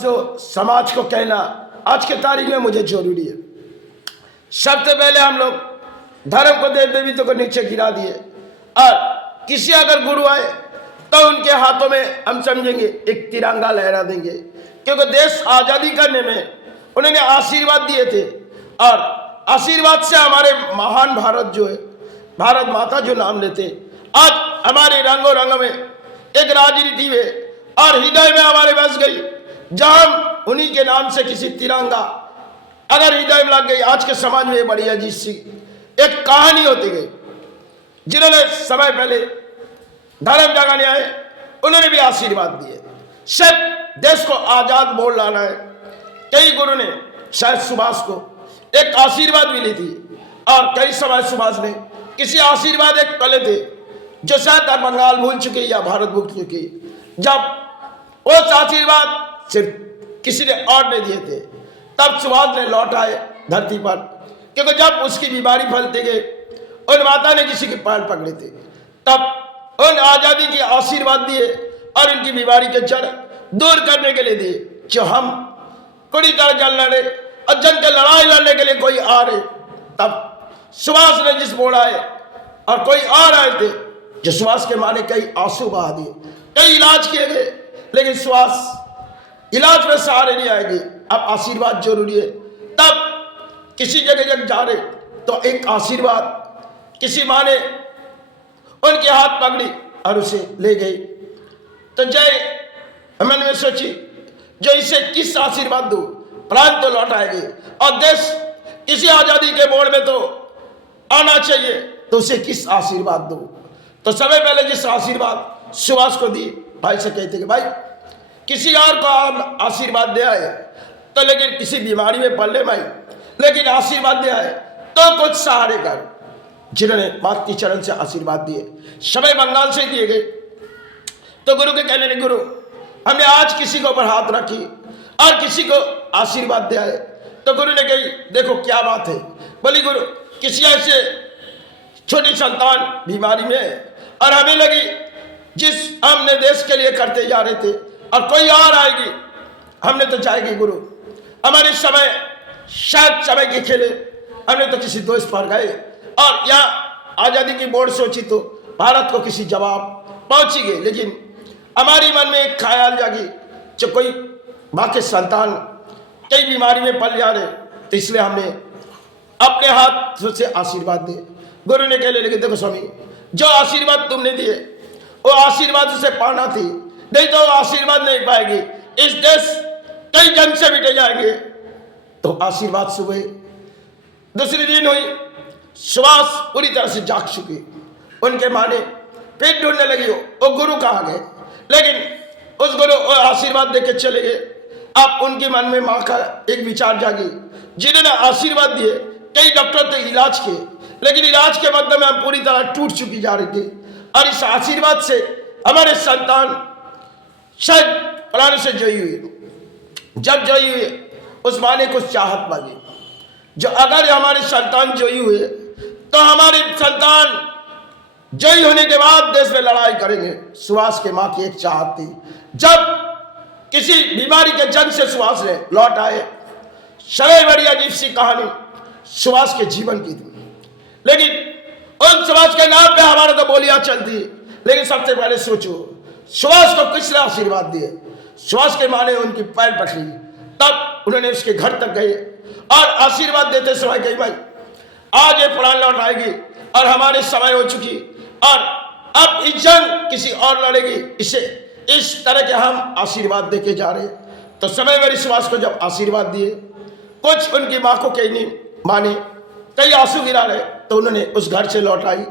जो समाज को कहना आज के तारीख में मुझे जरूरी है। सबसे पहले हम लोग धर्म को देव देवताओं को नीचे गिरा दिए और किसी अगर गुरु आए तो उनके हाथों में हम समझेंगे एक तिरंगा लहरा देंगे, क्योंकि देश आजादी करने में उन्होंने आशीर्वाद दिए थे और आशीर्वाद से हमारे महान भारत जो है, भारत माता जो नाम लेते, आज हमारे रंगों रंग में एक राजनीति में और हृदय में हमारे बस गई, जहां हम उन्हीं के नाम से किसी तिरंगा अगर हृदय में लग गई। आज के समाज में बड़ी अजीब सी एक कहानी होती गई। जिन्होंने समय पहले धर्म जगाने आए उन्होंने भी आशीर्वाद दिए, सिर्फ देश को आजाद मोड़ लाना है। कई गुरु ने शायद सुभाष को एक आशीर्वाद मिली थी और कई समय सुभाष ने किसी आशीर्वाद एक पले थे जो शायद बंगाल भूल चुके या भारत भूल चुके, जब उस आशीर्वाद सिर्फ किसी ने और ने दिए थे तब सुभाष ने लौट आए धरती पर, क्योंकि जब उसकी बीमारी फैलते गए उन माता ने किसी के पैर पकड़े थे, तब उन आजादी के आशीर्वाद दिए और उनकी बीमारी के जड़ दूर करने के लिए दिए। जो हम पूरी तरह जल लड़े और जन के लड़ाई लड़ने के लिए कोई आ रहे, तब सुभाष ने जिस मोड़ आए और कोई और आए थे जो सुभाष के माने कई आंसू बहा दिए, कई इलाज किए गए, लेकिन सुभाष इलाज में सहारे नहीं आएंगे। अब आशीर्वाद जरूरी है। तब किसी जगह जब जा रहे तो एक आशीर्वाद किसी माँ ने उनके हाथ पकड़ी और उसे ले गई। तो जय मन में सोची जो इसे किस आशीर्वाद दो, प्राण तो लौट आएंगे और देश किसी आजादी के मोड़ में तो आना चाहिए, तो उसे किस आशीर्वाद दो। तो सबसे पहले जिस आशीर्वाद सुभाष को दी, भाई से कहते कि भाई किसी और को आप आशीर्वाद दे आए तो, लेकिन किसी बीमारी में पड़ने भाई, लेकिन आशीर्वाद दे आए तो कुछ सहारे कर। जिन्होंने माता के चरण से आशीर्वाद दिए, समय बंगाल से दिए गए। तो गुरु के कहने लगे, गुरु हमें आज किसी के ऊपर हाथ रखी और किसी को आशीर्वाद दे आए। तो गुरु ने कही देखो क्या बात है। बोली गुरु किसी ऐसे छोटी संतान बीमारी में है और हमें लगी जिस हमने देश के लिए करते जा रहे थे और कोई और आएगी, हमने तो जाएगी गुरु। हमारे समय शायद समय के खेले, हमने तो किसी दोस्त पर गए और यहाँ आजादी की मोड़ सोची तो भारत को किसी जवाब पहुंची गई, लेकिन हमारी मन में एक ख्याल जागी जो कोई माँ के संतान कई बीमारी में पल जा रहे, तो इसलिए हमने अपने हाथ से आशीर्वाद दिए। गुरु ने कह लगे देखो स्वामी, जो आशीर्वाद तुमने दिए वो आशीर्वाद से पाना थी, नहीं तो आशीर्वाद नहीं पाएगी। इस देश कई जंग से मिटे जाएंगे। तो आशीर्वाद सुबह दूसरे दिन हुई, सुभाष पूरी तरह से जाग चुकी। उनके माने पेट ढूंढने लगी वो गुरु कहाँ गए, लेकिन उस गुरु आशीर्वाद देके चले गए। अब उनके मन में माँ का एक विचार जागी, जिन्होंने आशीर्वाद दिए कई डॉक्टर तो इलाज किए, लेकिन इलाज के मध्य में हम पूरी तरह टूट चुकी जा रही थी और इस आशीर्वाद से हमारे संतान शायद प्राण से जयी हुई। जब जयी हुए उस माँ ने कुछ चाहत मांगी, जो अगर हमारे संतान जयी हुए तो हमारे संतान जयी होने के बाद देश में लड़ाई करेंगे। सुभाष के माँ की एक चाहत थी, जब किसी बीमारी के जंग से सुभाष ने लौट आए। शरय बड़ी अजीब सी कहानी सुभाष के जीवन की थी, लेकिन उन सुभाष के नाम पे हमारे तो बोलियां चलती, लेकिन सबसे पहले सोचो सुभाष को किसने आशीर्वाद दिए। सुभाष के माँ ने उनकी पैर पकड़ी, तब उन्होंने उसके घर तक गए और आशीर्वाद देते समय कही भाई आज ये प्राण लौट आएगी और हमारे समय हो चुकी और अब इस जंग किसी और लड़ेगी, इसे इस तरह के हम आशीर्वाद देके जा रहे। तो समय मेरी सुभाष को जब आशीर्वाद दिए, कुछ उनकी माँ को कहीं नहीं माने, कई आंसू गिरा रहे, तो उन्होंने उस घर से लौट आई।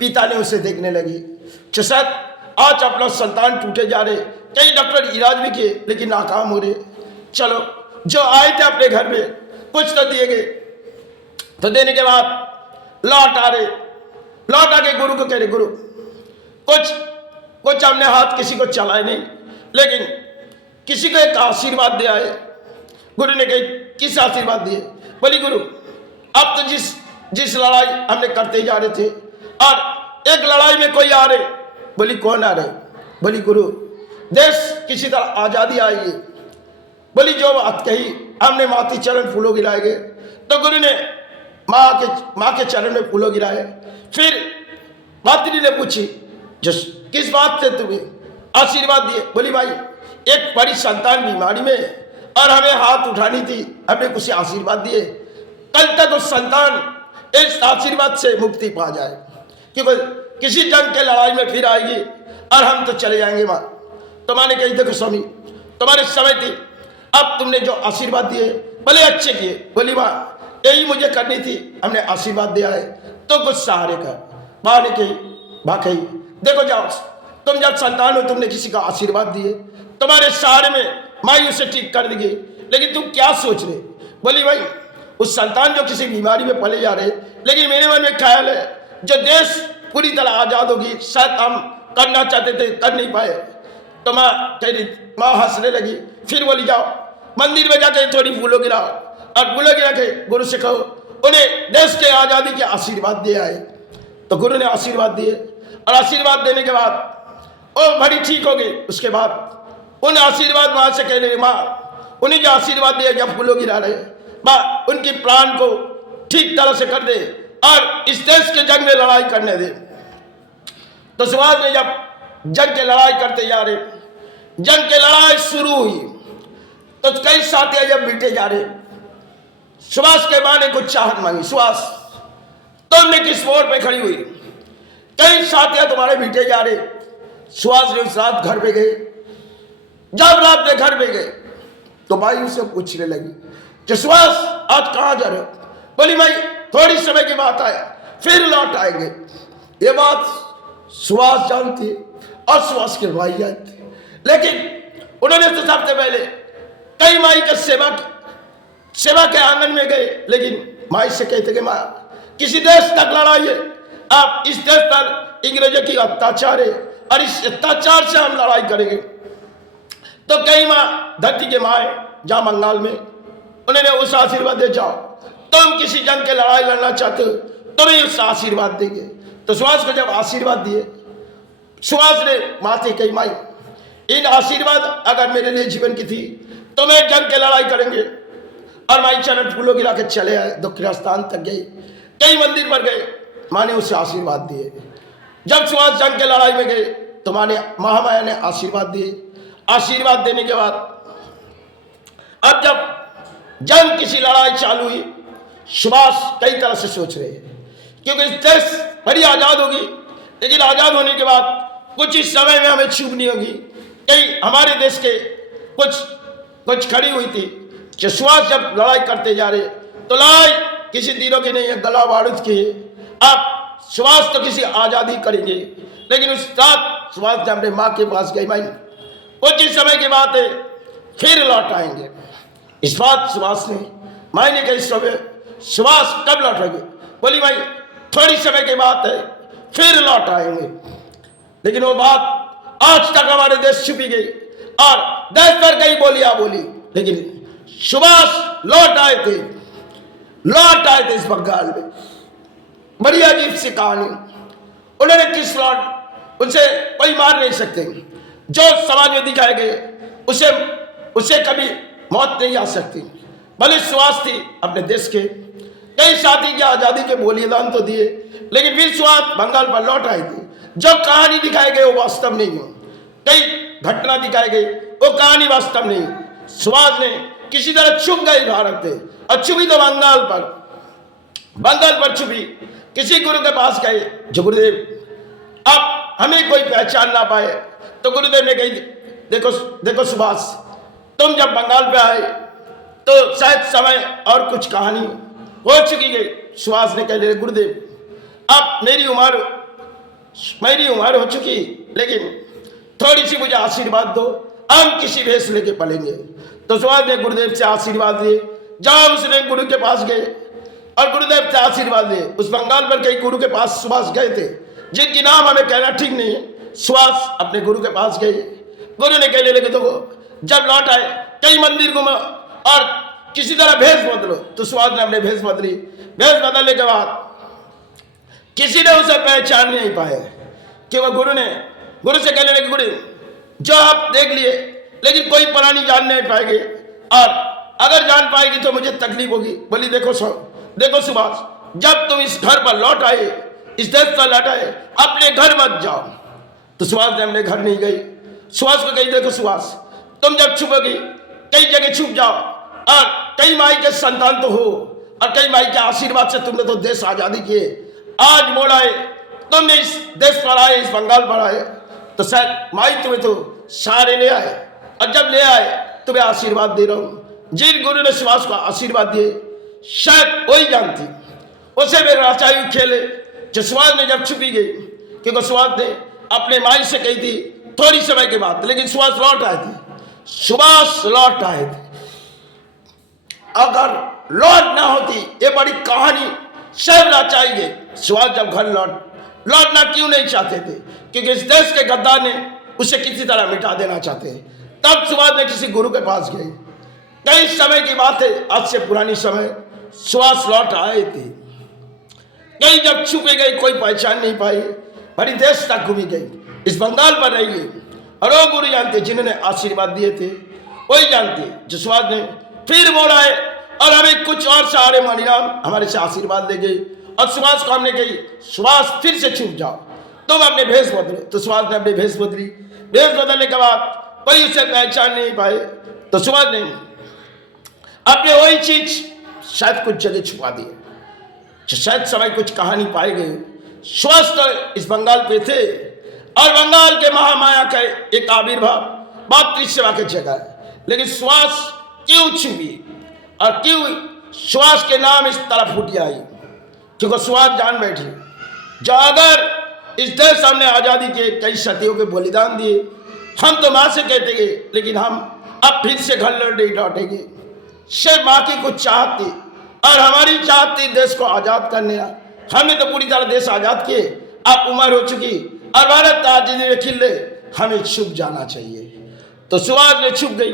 पिता ने उसे देखने लगी, शायद आज अपना संतान टूटे जा रहे, कई डॉक्टर इलाज भी किए लेकिन नाकाम हो रहे। चलो जो आए थे अपने घर में कुछ तो दिए गए, तो देने के बाद लौट आ रहे, लौट आके गुरु को कह रहे गुरु कुछ हमने हाथ किसी को चलाए नहीं, लेकिन किसी को एक आशीर्वाद दे आए। गुरु ने कही किस आशीर्वाद दिए। बोली गुरु अब तो जिस लड़ाई हमने करते जा रहे थे और एक लड़ाई में कोई आ रहे। बोली कौन आ रहे। बोली गुरु देश किसी तरह आजादी आएगी, बोली जो बात कही, हमने माथे चरण फूलों गिराए गए। तो गुरु ने माँ के चरण में फूलों गिराए। फिर मातृ ने पूछी जो किस बात से तुम्हें आशीर्वाद दिए? बोली भाई एक बड़ी संतान बीमारी में और हमें हाथ उठानी थी, हमने कुछ आशीर्वाद दिए, कल तक उस संतान इस आशीर्वाद से मुक्ति पा जाए, क्योंकि किसी जंग के लड़ाई में फिर आएगी और हम तो चले जाएंगे। माँ तो माँ ने कही देखो स्वामी तुम्हारे समय थी, अब तुमने जो आशीर्वाद दिए भले अच्छे किए। बोली माँ यही मुझे करनी थी, हमने आशीर्वाद दिया है तो कुछ सहारे कर। माँ ने कही कही देखो जाओ तुम जब संतान हो तुमने किसी का आशीर्वाद दिए, तुम्हारे सहारे में माई उसे ठीक कर देगी, लेकिन तुम क्या सोच रहे? बोली भाई उस संतान जो किसी बीमारी में पले जा रहे, लेकिन मेरे मन में ख्याल है जो देश पूरी तरह आजाद होगी शायद हम करना चाहते थे कर नहीं पाए। तो माँ कह रही, माँ हंसने लगी। फिर बोली जाओ मंदिर में जाके थोड़ी फूलों गिराओ और फूलों गिरा के गुरु से कहो उन्हें देश के आजादी के आशीर्वाद दिया है। तो गुरु ने आशीर्वाद दिए और आशीर्वाद देने के बाद वो बड़ी ठीक हो गई। उसके बाद उन आशीर्वाद माँ से कह रहे माँ उन्हें जो आशीर्वाद दिया जब फूलों गिरा रहे, माँ उनकी प्राण को ठीक तरह से कर दे और इस देश के जंग में लड़ाई करने दे। तो सुभाष ने जब जंग के लड़ाई करते जा रहे, जंग के लड़ाई शुरू हुई तो कई साथी जब बीते जा रहे, सुभाष के माँ ने कुछ चाहत मांगी, सुभाष तुमने किस मोड़ पे खड़ी हुई? कई साथियां तुम्हारे बीते जा रहे। सुभाष ने उस रात घर पे गए। जब रात में घर पे गए तो भाई उसे पूछने लगी कि सुभाष आज कहाँ जा रहे हो? बोली भाई थोड़ी समय की बात आए फिर लौट आएंगे। ये बात सुभाष जानती और सुभाष के भाई जानते, लेकिन उन्होंने तो सबसे पहले कई माई के सेवा के आंगन में गए, लेकिन माई से कहते कि माँ किसी देश तक लड़ाई है, आप इस देश पर अंग्रेजों की अत्याचार है और इस अत्याचार से हम लड़ाई करेंगे। तो कई माँ धरती के माँ है जहाँ बंगाल में, उन्होंने उस आशीर्वाद दे जाओ तुम किसी जंग के लड़ाई लड़ना चाहते हो तुम्हें उस आशीर्वाद देंगे। तो सुभाष को जब आशीर्वाद दिए, सुभाष ने माथे कही माई इन आशीर्वाद अगर मेरे लिए जीवन की थी तो मैं जंग के लड़ाई करेंगे। और माई चरण फूलों गिरा के चले आए, दक्षिण स्थान तक गए, कई मंदिर पर गए, माँ ने उसे आशीर्वाद दिए। जब सुभाष जंग के लड़ाई में गए तो माँ ने महामाया ने आशीर्वाद दिए। आशीर्वाद देने के बाद अब जब जंग किसी लड़ाई चालू हुई, सुभाष कई तरह से सोच रहे हैं क्योंकि इस देश बड़ी आजाद होगी, लेकिन आजाद होने के बाद कुछ इस समय में हमें छूट नहीं होगी। कई हमारे देश के कुछ खड़ी हुई थी कि सुभाष जब लड़ाई करते जा रहे तो लड़ाई किसी तीरों की नहीं है, गला बारूद की है। अब सुभाष तो किसी आजादी करेंगे, लेकिन उस रात सुभाष ने अपने माँ के पास गई, माई कुछ ही समय की बात है फिर लौट आएंगे। इस बात सुभाष ने माई ने कही सुभाष कब लौटेंगे? बोली भाई थोड़ी समय की बात है फिर लौट आएंगे। लेकिन वो बात आज तक हमारे देश छुपी गई और देश भर कई बोलियां बोली, लेकिन सुभाष लौट आए थे इस बंगाल में। बड़ी अजीब सी कहानी। उन्होंने किस लौट उनसे कोई मार नहीं सकते, जो समाज में दिखाए गए उसे कभी मौत नहीं आ सकती। भले सुभाष थी अपने देश के, कई साथी की आजादी के बलिदान तो दिए, लेकिन फिर सुभाष बंगाल पर लौट आए थे। जो कहानी दिखाई गई वो वास्तव नहीं हो, कई घटना दिखाई गई वो कहानी वास्तव नहीं। सुभाष ने किसी तरह छुप गए भारत से, और छुपी तो बंगाल पर छुपी। किसी गुरु के पास गए जो गुरुदेव अब हमें कोई पहचान ना पाए, तो गुरुदेव ने कही देखो सुभाष तुम जब बंगाल पे आए तो शायद समय और कुछ कहानी हो चुकी गई। सुभाष ने कह गुरुदेव अब मेरी उम्र हो चुकी, लेकिन थोड़ी सी मुझे आशीर्वाद दो, हम किसी भेष लेके पलेंगे। तो सुभाष ने गुरुदेव से आशीर्वाद दिए। जब उसने गुरु के पास गए और गुरुदेव से आशीर्वाद दिए, उस बंगाल पर कई गुरु के पास सुभाष गए थे जिनकी नाम हमें कहना ठीक नहीं है। सुभाष अपने गुरु के पास गए, गुरु ने कहने लगे तो जब लौट आए कई मंदिर घूमा और किसी तरह भेष बदलो। तो सुभाष ने अपने भेष बदली। भेष बदलने के बाद किसी ने उसे पहचान नहीं पाया, क्योंकि गुरु से कहने लगे गुरु जो आप देख लिए, लेकिन कोई प्राणी जान नहीं पाएंगे, और अगर जान पाएगी तो मुझे तकलीफ होगी। बोली देखो देखो सुभाष, जब तुम इस घर पर लौट आए, इस देश पर लौट आए, अपने घर मत जाओ। तो सुभाष ने अपने घर नहीं गई। सुभाष को कही देखो सुभाष, तुम जब छुपोगी कई जगह छुप जाओ, और कई माई के संतान तो हो, और कई माई के आशीर्वाद से तुमने तो देश आजादी किए। आज मोड़ आए, तुमने इस देश पर आए, इस बंगाल पर आए, तो शायद माई तुम्हें तो सारे ले आए, और जब ले आए तुम्हें आशीर्वाद दे रहा हूं। जिन गुरु ने सुभाष को आशीर्वाद दिए शायद वही जानती, उसे मेरे राचायु खेले जो सुभाष ने जब छुपी गई, क्योंकि सुभाष ने अपने माई से कही थी थोड़ी समय के बाद, लेकिन सुभाष लौट आए थे। सुभाष लौट आए थे। अगर लौट ना होती, ये बड़ी कहानी सब राचाई गई। सुभाष जब घर लौटना क्यों नहीं चाहते थे, क्योंकि इस देश के गद्दार ने उसे किसी तरह मिटा देना चाहते। तब सुभाष ने किसी गुरु के पास गए। कई समय की बात है, आज से पुरानी समय, सुभाष लौट आए थे। कई जब छुपे गए, कोई पहचान नहीं पाई, बड़ी देश तक घूमी गई, इस बंगाल पर रही गई। और वो गुरु जानते जिन्होंने आशीर्वाद दिए थे, वही जानते जो सुभाष ने फिर बोला है, और हमें कुछ और सारे मणिराम हमारे से आशीर्वाद दे गए। और सुभाष को हमने कही सुभाष फिर से छुप जाओ, तुम अपने भेष बदलो। तो सुभाष ने अपने भेष बदली। भेष बदलने के बाद कोई उसे पहचान नहीं पाए, तो सुभाष ने अपने वही चीज शायद कुछ जगह छुपा दी, शायद समय कुछ कहानी पाई गई। सुभाष तो इस बंगाल पे थे, और बंगाल के महामाया का एक आविर्भाव मातृ सेवा की जगह है। लेकिन सुभाष क्यों छुपी, और क्यों सुभाष के नाम इस तरह फूटी आई, क्योंकि सुभाष जान बैठी जो अगर इस देश हमने आजादी के कई सतियों के बलिदान दिए, हम तो माँ से कहते गए, लेकिन हम अब फिर से घर नहीं लौटेंगे। सिर्फ माँ की कुछ चाहत थी, और हमारी चाहत थी देश को आजाद करने। हमने तो पूरी तरह देश आजाद किए, अब उम्र हो चुकी, और भारत आजादी में खिले, हमें छुप जाना चाहिए। तो सुभाष ने छुप गई।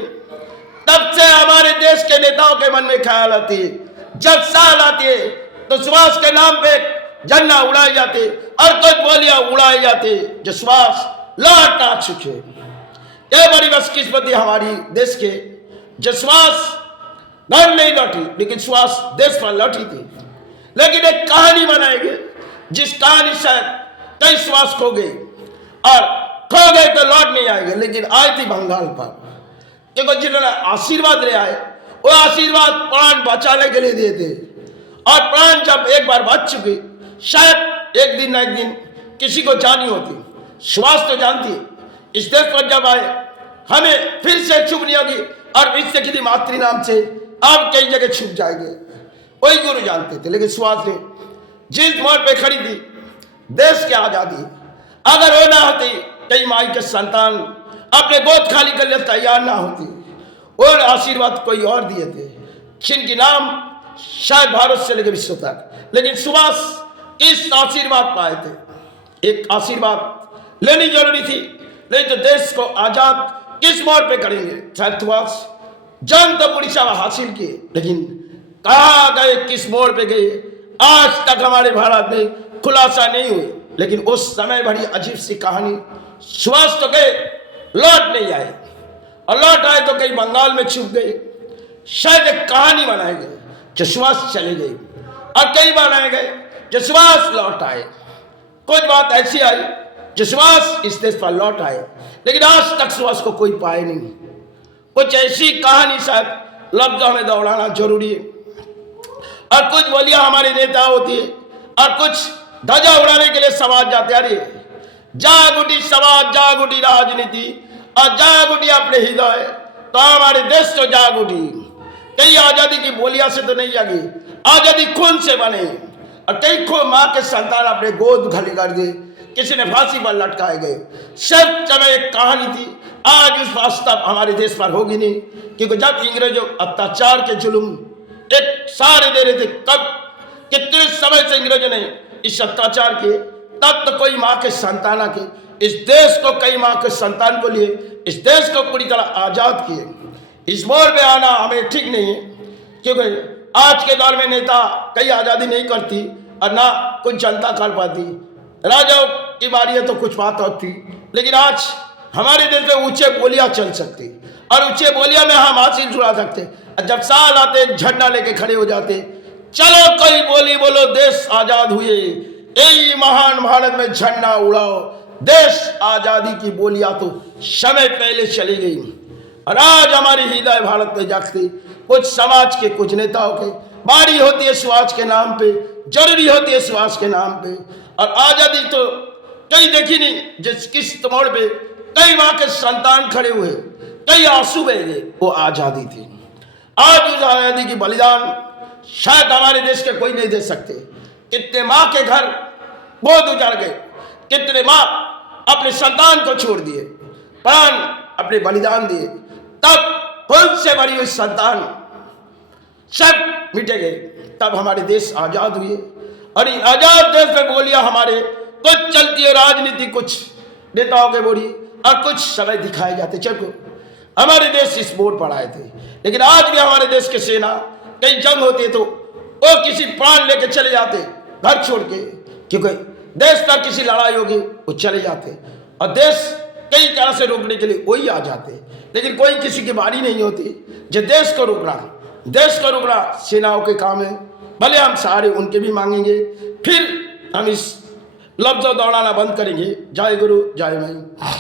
तब से हमारे देश के नेताओं के मन में ख्याल आती है, जब साल आती है तो सुभाष के नाम पे झंडा उड़ाए जाते, और कुछ बोलियां उड़ाए जाते जो सुभाष लौट आ चुके। ये बड़ी बदकिस्मती हमारी देश के, जो सुभाष घर नहीं लौटी, लेकिन सुभाष देश पर लौटी थी। लेकिन एक कहानी बनाएंगे, जिस कहानी से कई सुभाष खो गए, और खो गए तो लौट नहीं आएंगे, लेकिन आए थी बंगाल पर, क्योंकि जिन्होंने आशीर्वाद ले आए, वो आशीर्वाद प्राण बचाने के लिए दिए थे। और प्राण जब एक बार बच चुके, शायद एक दिन ना एक दिन किसी को जानी होती। सुभाष तो जानती, इस देश पर जब आए हमें फिर से छुप नहीं होगी, और इससे किसी मातृ नाम से आप कई जगह छुप जाएंगे, वही गुरु जानते थे। लेकिन सुभाष ने जिस मोड़ पे खड़ी थी देश की आजादी, अगर वो ना होती, कई माई के संतान अपने गोद खाली कर लिए तैयार ना होती, और आशीर्वाद कोई और दिए थे, जिनके नाम शायद भारत से लेकर विश्व तक। लेकिन सुभाष इस आशीर्वाद पाए थे। एक आशीर्वाद लेनी जरूरी थी, नहीं तो देश को आजाद किस मोड़ पे करेंगे। शायद सुभाष जंग तो उड़ीसा हासिल किए, लेकिन कहाँ गए, किस मोड़ पे गए, आज तक हमारे भारत में खुलासा नहीं हुई। लेकिन उस समय बड़ी अजीब सी कहानी, सुभाष तो गए, लौट नहीं आए, और लौट आए तो कहीं बंगाल में छुप गए। शायद एक कहानी बनाए गए जो सुभाष चले गए, और कई बनाए गए जो सुभाष लौट आए। कुछ बात ऐसी आई जो सुभाष इस देश पर लौट आए, लेकिन आज तक सुभाष को कोई पाए नहीं। कुछ ऐसी कहानी शायद लफ्जों में दौड़ाना जरूरी है, और कुछ बोलियां हमारे नेता होती है, और कुछ ध्वजा उड़ाने के लिए समाज जाते। अरे जाग उठी समाज, जाग उठी राजनीति, और जाग उठी अपने हृदय, तो हमारे देश तो जाग उठी। कई आजादी की बोलियां से तो नहीं जागी, आजादी खून से बने, और कई खो माँ के संतान अपने गोद खाली कर दिए, किसी ने फांसी पर लटकाए गए। सब समय एक कहानी थी, आज उस वास्तव हमारे देश पर होगी नहीं, क्योंकि जब अंग्रेजों अत्याचार के जुल्म एक सारे दे रहे थे, कब कितने समय से अंग्रेजों ने इस अत्याचार किए, तब तो कोई माँ के संतान के इस देश को, कई माँ के संतान को लिए इस देश को पूरी तरह आजाद किए। इस मोड़ पे आना हमें ठीक नहीं है, क्योंकि आज के दौर में नेता कई आजादी नहीं करती, और ना कुछ जनता कर पाती। राजाओं की बारी है तो कुछ बात होती, लेकिन आज हमारे देश में ऊंचे बोलियां चल सकती, और ऊंचे बोलिया में हम हासिल छुड़ा सकते। जब साल आते झंडा लेके खड़े हो जाते, चलो कोई बोली बोलो, देश आजाद हुए, यही महान भारत में झंडा उड़ाओ। देश आजादी की बोलियां तो समय पहले चली गई, और आज हमारी हृदय भारत में जागती। कुछ समाज के कुछ नेताओं के बारी होती है श्वास के नाम पे, जरूरी होती है श्वास के नाम पे, और आजादी तो कई देखी नहीं। जिस किस मोड़ पे कई माँ के संतान खड़े हुए, कई आंसू बह गए, वो आजादी थी। आज उस आजादी की बलिदान शायद हमारे देश के कोई नहीं दे सकते। कितने माँ के घर बहुत उजाड़ गए, कितने माँ अपने संतान को छोड़ दिए, प्राण अपने बलिदान दिए, तब खुद से बड़ी हुई संतान सब मिटे गए, तब हमारे देश आजाद हुए। और आजाद देश में बोलियां हमारे कुछ चलती है राजनीति, कुछ नेताओं के बोली, और कुछ समय दिखाए जाते। चलो हमारे देश इस मोड़ पर आए थे, लेकिन आज भी हमारे देश के सेना कहीं जंग होती है तो वो किसी प्राण लेके चले जाते घर छोड़ के, क्योंकि देश पर किसी लड़ाई होगी वो चले जाते, और देश कई तरह से रोकने के लिए वही आ जाते। लेकिन कोई किसी की बारी नहीं होती जो देश को रोकना। देश को रोकना सेनाओं के काम है, भले हम सारे उनके भी मांगेंगे, फिर हम इस लफ्ज़ दौड़ाना बंद करेंगे। जय गुरु जय माई।